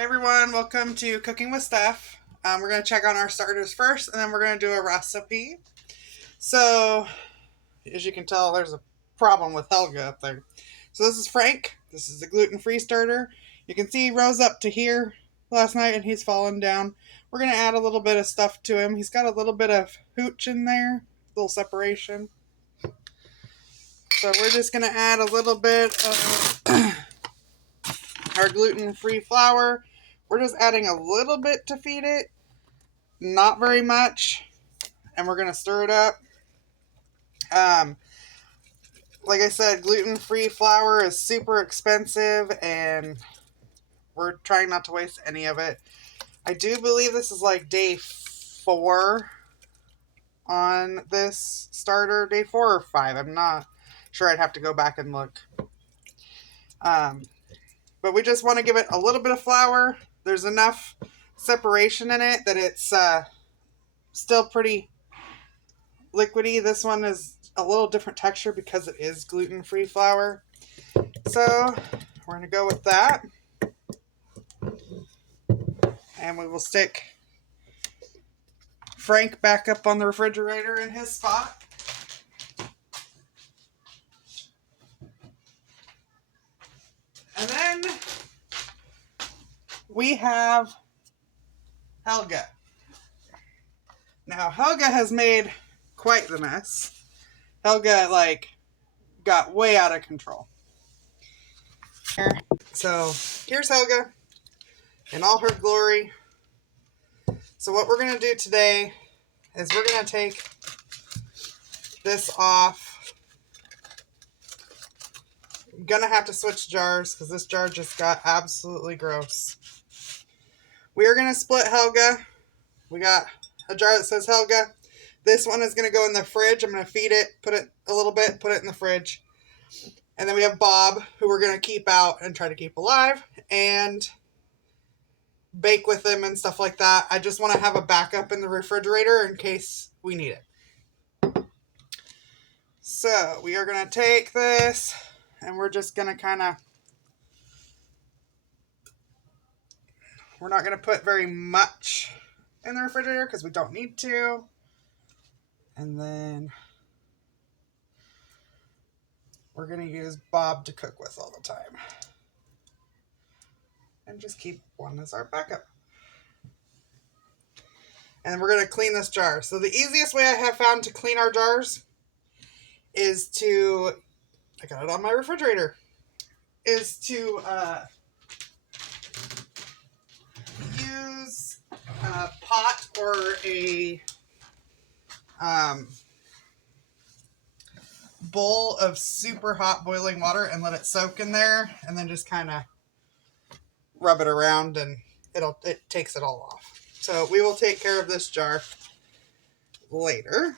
Hi everyone, welcome to Cooking with Steph. We're going to check on our starters first and then we're going to do a recipe. So, as you can tell, there's a problem with Helga up there. So this is Frank. This is the gluten-free starter. You can see he rose up to here last night and he's fallen down. We're going to add a little bit of stuff to him. He's got a little bit of hooch in there, a little separation. So we're just going to add a little bit of our gluten-free flour. We're just adding a little bit to feed it, not very much, and we're going to stir it up. Like I said, gluten-free flour is super expensive, and we're trying not to waste any of it. I do believe this is like day 4 on this starter, day 4 or 5. I'm not sure. I'd have to go back and look. But we just want to give it a little bit of flour. There's enough separation in it that it's still pretty liquidy. This one is a little different texture because it is gluten-free flour. So we're going to go with that. And we will stick Frank back up on the refrigerator in his spot. And then we have Helga. Now, Helga has made quite the mess. Helga, got way out of control. So, here's Helga in all her glory. So what we're going to do today is we're going to take this off. I'm going to have to switch jars because this jar just got absolutely gross. We are going to split Helga. We got a jar that says Helga. This one is going to go in the fridge. I'm going to feed it, put it a little bit, put it in the fridge. And then we have Bob, who we're going to keep out and try to keep alive and bake with him and stuff like that. I just want to have a backup in the refrigerator in case we need it. So we are going to take this and we're just going to we're not going to put very much in the refrigerator because we don't need to. And then we're going to use Bob to cook with all the time. And just keep one as our backup. And we're going to clean this jar. So the easiest way I have found to clean our jars is to, I got it on my refrigerator, is to use a pot or a bowl of super hot boiling water and let it soak in there, and then just kind of rub it around and it takes it all off. So we will take care of this jar later.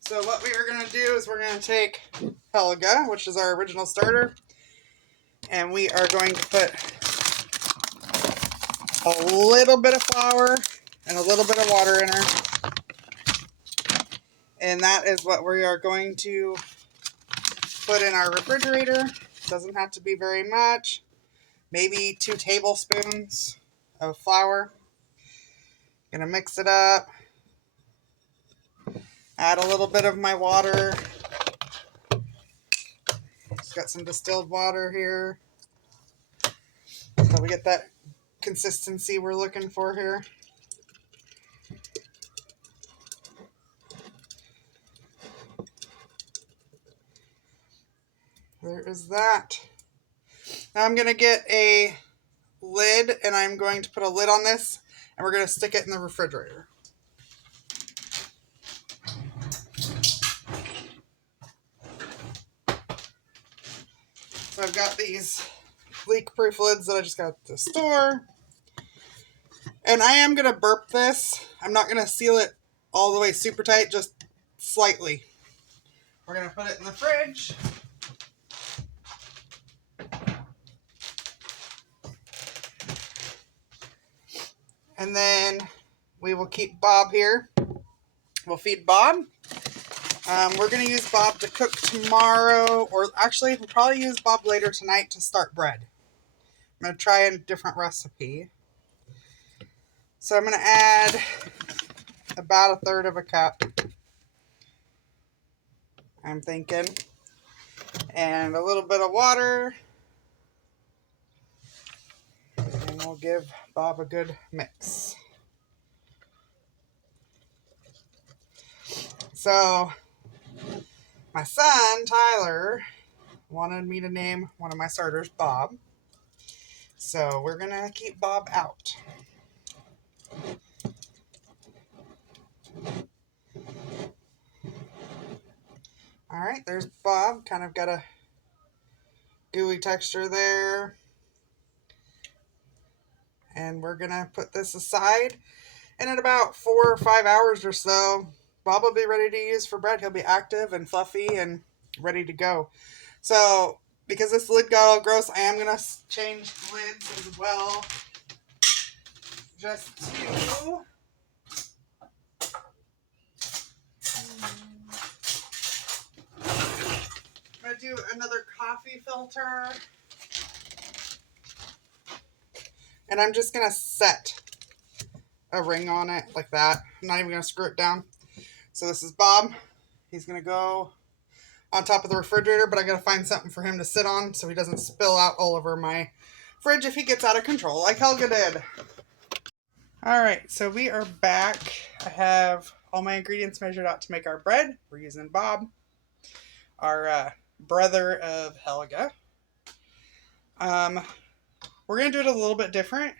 So what we are going to do is we're going to take Helga, which is our original starter, and we are going to put a little bit of flour and a little bit of water in her. And that is what we are going to put in our refrigerator. Doesn't have to be very much. Maybe 2 tablespoons of flour. Gonna mix it up. Add a little bit of my water. Just got some distilled water here. So we get that consistency we're looking for here. There is that. Now I'm going to get a lid and I'm going to put a lid on this and we're going to stick it in the refrigerator. So I've got these leak-proof lids that I just got at the store. And I am going to burp this. I'm not going to seal it all the way super tight, just slightly. We're going to put it in the fridge. And then we will keep Bob here. We'll feed Bob. We're going to use Bob to cook tomorrow, or actually we'll probably use Bob later tonight to start bread. I'm going to try a different recipe. So I'm going to add about a third of a cup, I'm thinking, and a little bit of water, and we'll give Bob a good mix. So my son, Tyler, wanted me to name one of my starters Bob. So we're going to keep Bob out. All right, there's Bob. Kind of got a gooey texture there. And we're going to put this aside. And in about 4 or 5 hours or so, Bob will be ready to use for bread. He'll be active and fluffy and ready to go. So because this lid got all gross, I am going to change lids as well. Just to... I'm going to do another coffee filter. And I'm just going to set a ring on it like that. I'm not even going to screw it down. So this is Bob. He's going to go on top of the refrigerator, but I got to find something for him to sit on so he doesn't spill out all over my fridge if he gets out of control like Helga did. All right, so we are back. I have all my ingredients measured out to make our bread. We're using Bob, our brother of Helga. We're going to do it a little bit different.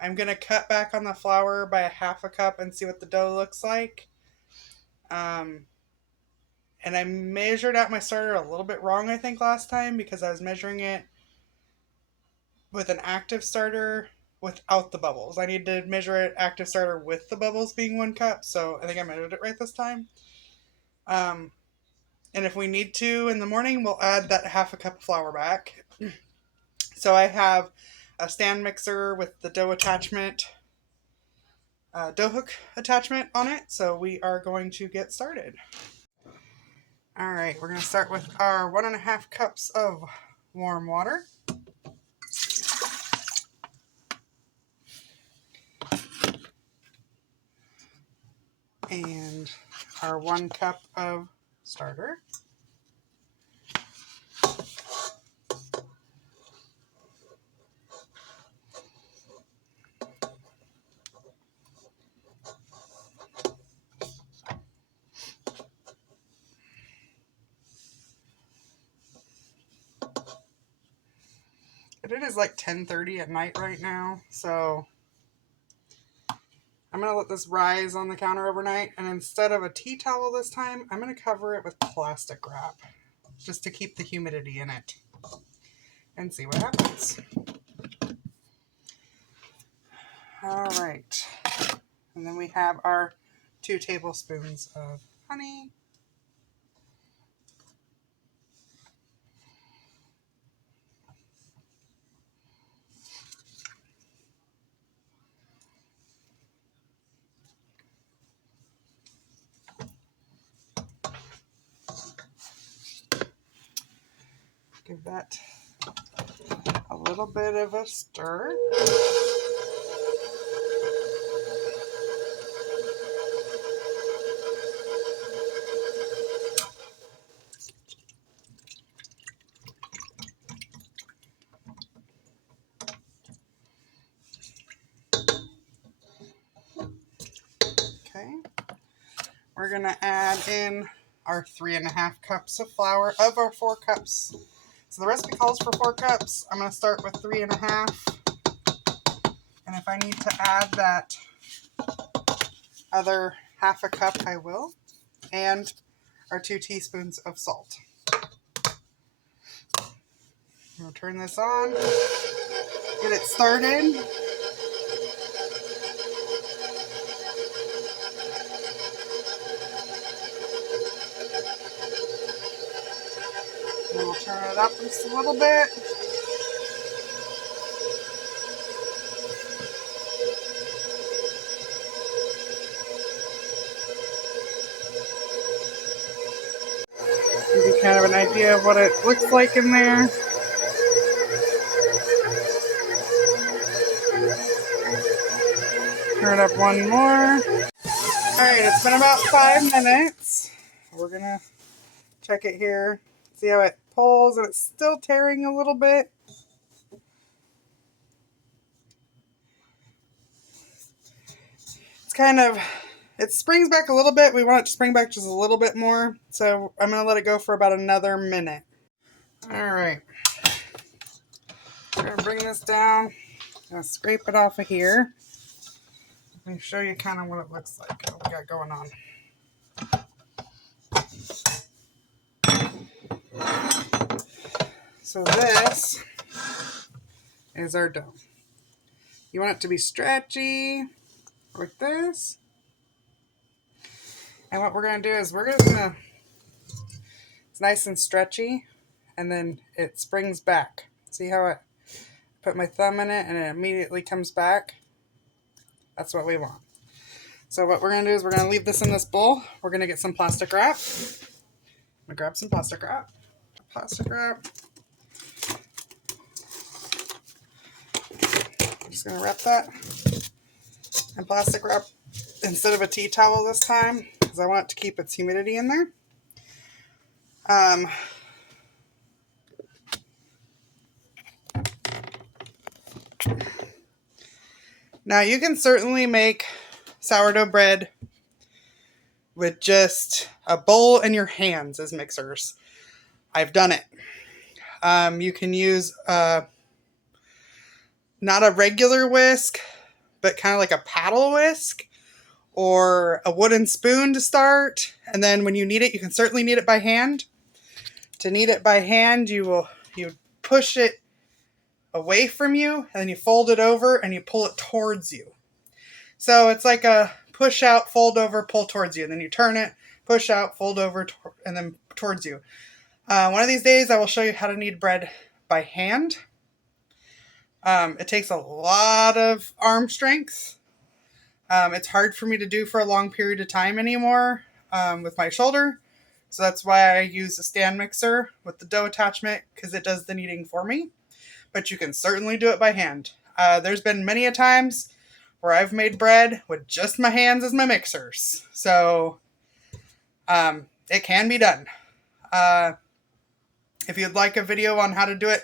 I'm going to cut back on the flour by a half a cup and see what the dough looks like. And I measured out my starter a little bit wrong, I think, last time because I was measuring it with an active starter without the bubbles. I need to measure it active starter with the bubbles being 1 cup, so I think I measured it right this time. And if we need to in the morning, we'll add that half a cup of flour back. So I have a stand mixer with the dough attachment, dough hook attachment on it. So we are going to get started. All right, we're going to start with our 1.5 cups of warm water. And our 1 cup of starter. But it is like 10:30 at night right now, so I'm going to let this rise on the counter overnight, and instead of a tea towel this time, I'm going to cover it with plastic wrap just to keep the humidity in it and see what happens. All right, and then we have our 2 tablespoons of honey. Give that a little bit of a stir. Okay, we're going to add in our 3.5 cups of flour of our 4 cups. So the recipe calls for 4 cups. I'm going to start with 3.5. And if I need to add that other half a cup, I will. And our 2 teaspoons of salt. We'll turn this on, get it started. And we'll turn it up just a little bit. kind of an idea of what it looks like in there. Turn it up one more. Alright, it's been about 5 minutes. We're going to check it here. See how it pulls, and it's still tearing a little bit. It's kind of, it springs back a little bit. We want it to spring back just a little bit more. So I'm going to let it go for about another minute. Alright. I'm going to bring this down. I'm going to scrape it off of here. Let me show you kind of what it looks like, what we got going on. So this is our dough. You want it to be stretchy like this. And what we're going to do is we're just going to, it's nice and stretchy, and then it springs back. See how I put my thumb in it and it immediately comes back? That's what we want. So what we're going to do is we're going to leave this in this bowl. We're going to get some plastic wrap. I'm going to grab some plastic wrap. Plastic wrap. I'm just going to wrap that in plastic wrap instead of a tea towel this time, because I want it to keep its humidity in there. Now you can certainly make sourdough bread with just a bowl and your hands as mixers. I've done it. You can use not a regular whisk, but kind of like a paddle whisk or a wooden spoon to start. And then when you knead it, you can certainly knead it by hand. To knead it by hand, you push it away from you, and then you fold it over and you pull it towards you. So it's like a push out, fold over, pull towards you. And then you turn it, push out, fold over, and then towards you. One of these days I will show you how to knead bread by hand. It takes a lot of arm strength. It's hard for me to do for a long period of time anymore with my shoulder. So that's why I use a stand mixer with the dough attachment, because it does the kneading for me. But you can certainly do it by hand. There's been many a times where I've made bread with just my hands as my mixers. So it can be done. If you'd like a video on how to do it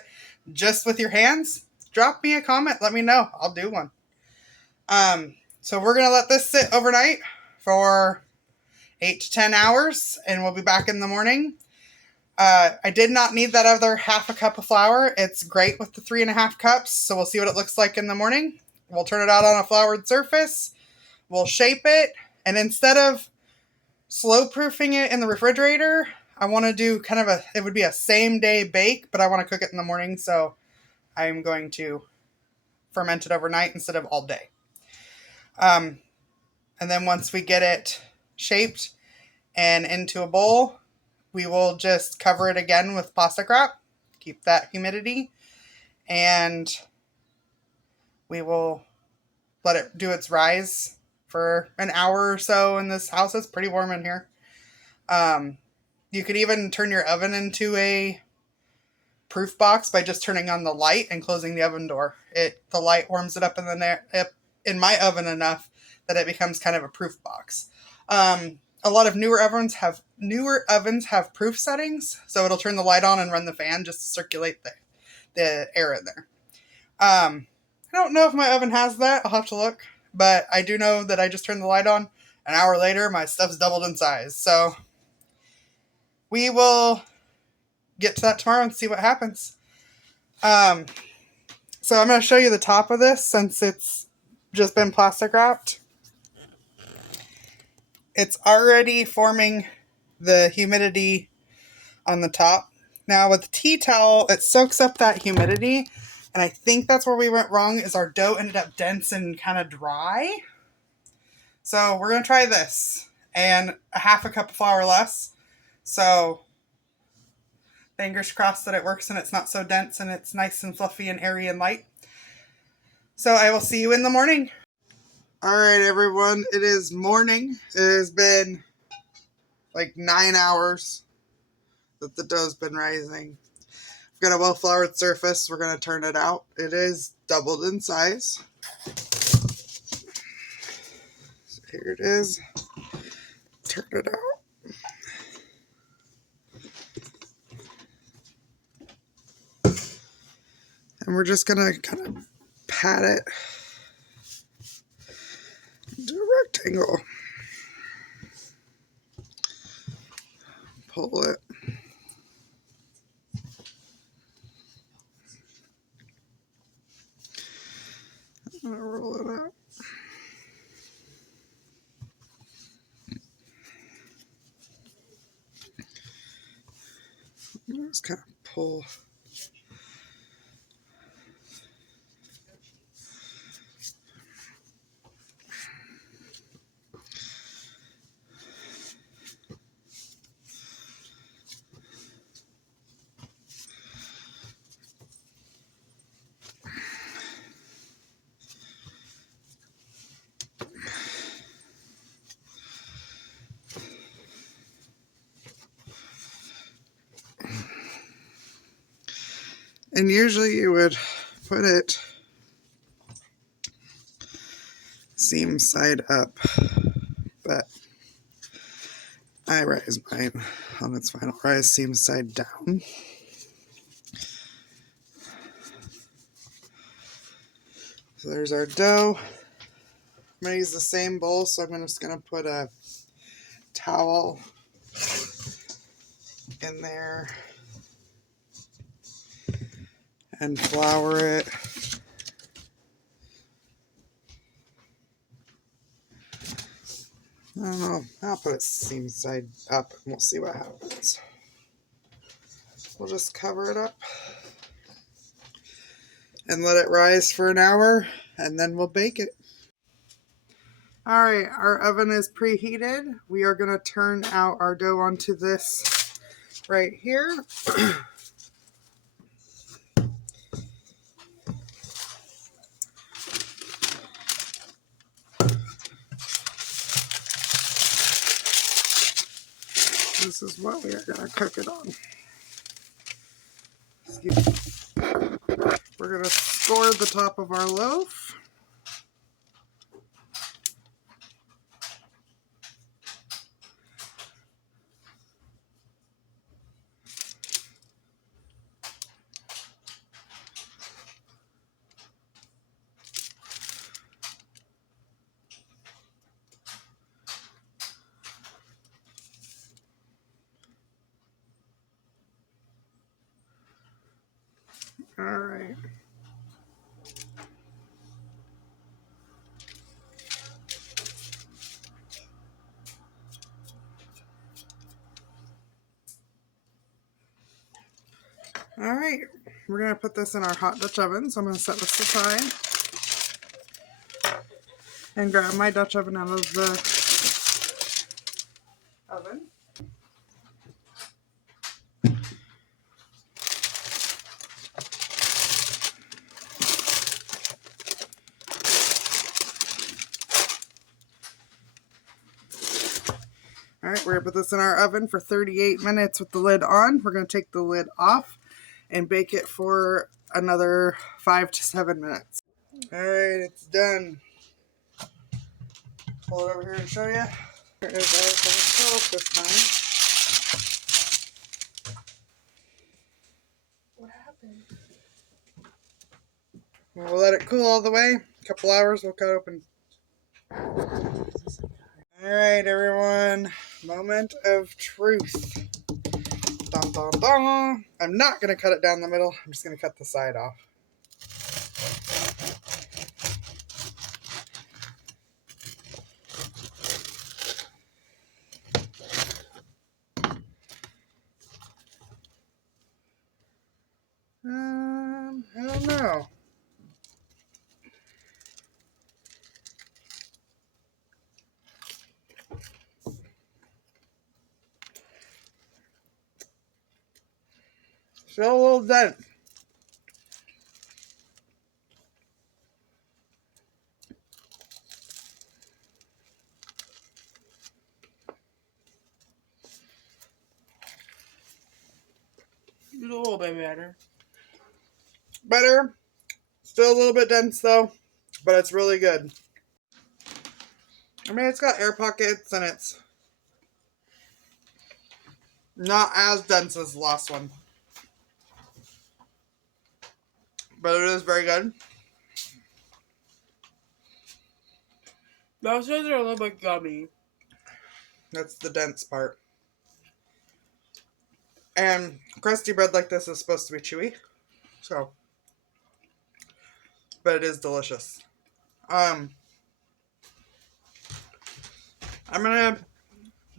just with your hands, drop me a comment. Let me know. I'll do one. So we're going to let this sit overnight for 8 to 10 hours, and we'll be back in the morning. I did not need that other half a cup of flour. It's great with the 3.5 cups. So we'll see what it looks like in the morning. We'll turn it out on a floured surface. We'll shape it. And instead of slow proofing it in the refrigerator, I want to do kind of it would be a same day bake, but I want to cook it in the morning. So I'm going to ferment it overnight instead of all day. And then once we get it shaped and into a bowl, we will just cover it again with plastic wrap, keep that humidity, and we will let it do its rise for an hour or so in this house. It's pretty warm in here. You could even turn your oven into a proof box by just turning on the light and closing the oven door. The light warms it up in my oven enough that it becomes kind of a proof box. A lot of newer ovens have proof settings, so it'll turn the light on and run the fan just to circulate the air in there. I don't know if my oven has that. I'll have to look, but I do know that I just turned the light on. An hour later, my stuff's doubled in size. So we will get to that tomorrow and see what happens. So I'm going to show you the top of this since it's just been plastic wrapped. It's already forming the humidity on the top. Now with the tea towel, it soaks up that humidity. And I think that's where we went wrong, is our dough ended up dense and kind of dry. So we're going to try this. And a half a cup of flour less. So fingers crossed that it works and it's not so dense and it's nice and fluffy and airy and light. So I will see you in the morning. All right, everyone. It is morning. It has been like 9 hours that the dough's been rising. We've got a well-floured surface. We're going to turn it out. It is doubled in size. So here it is. Turn it out. And we're just going to kind of pat it into a rectangle. Pull it. I'm going to roll it out. Just kind of pull. And usually you would put it seam side up, but I rise mine on its final rise seam side down. So there's our dough. I'm going to use the same bowl, so I'm just going to put a towel in there and flour it. I don't know, I'll put it seam side up and we'll see what happens. We'll just cover it up and let it rise for an hour, and then we'll bake it. All right, our oven is preheated. We are going to turn out our dough onto this right here. This is what we are going to cook it on. We're going to score the top of our loaf. All right. All right, we're going to put this in our hot Dutch oven, so I'm going to set this aside and grab my Dutch oven out of the oven. All right, we're going to put this in our oven for 38 minutes with the lid on. We're going to take the lid off and bake it for another 5 to 7 minutes. All right, it's done. Pull it over here and show you. There it is right for itself this time. What happened? We'll let it cool all the way. A couple hours, we'll cut open. All right, everyone. Moment of truth. Dun, dun, dun. I'm not going to cut it down the middle. I'm just going to cut the side off. I don't know. Still a little dent. It's a little bit better. Better. Still a little bit dense though, but it's really good. I mean, it's got air pockets and it's not as dense as the last one. But it is very good. Those ones are a little bit gummy. That's the dense part. And crusty bread like this is supposed to be chewy. So, but it is delicious. I'm gonna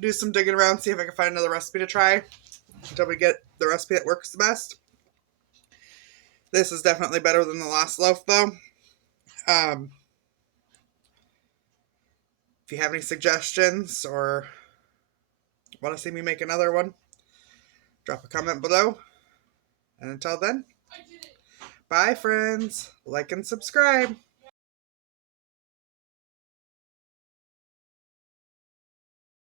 do some digging around, see if I can find another recipe to try until we get the recipe that works the best. This is definitely better than the last loaf though. If you have any suggestions or want to see me make another one, drop a comment below. And until then, bye friends. Like and subscribe.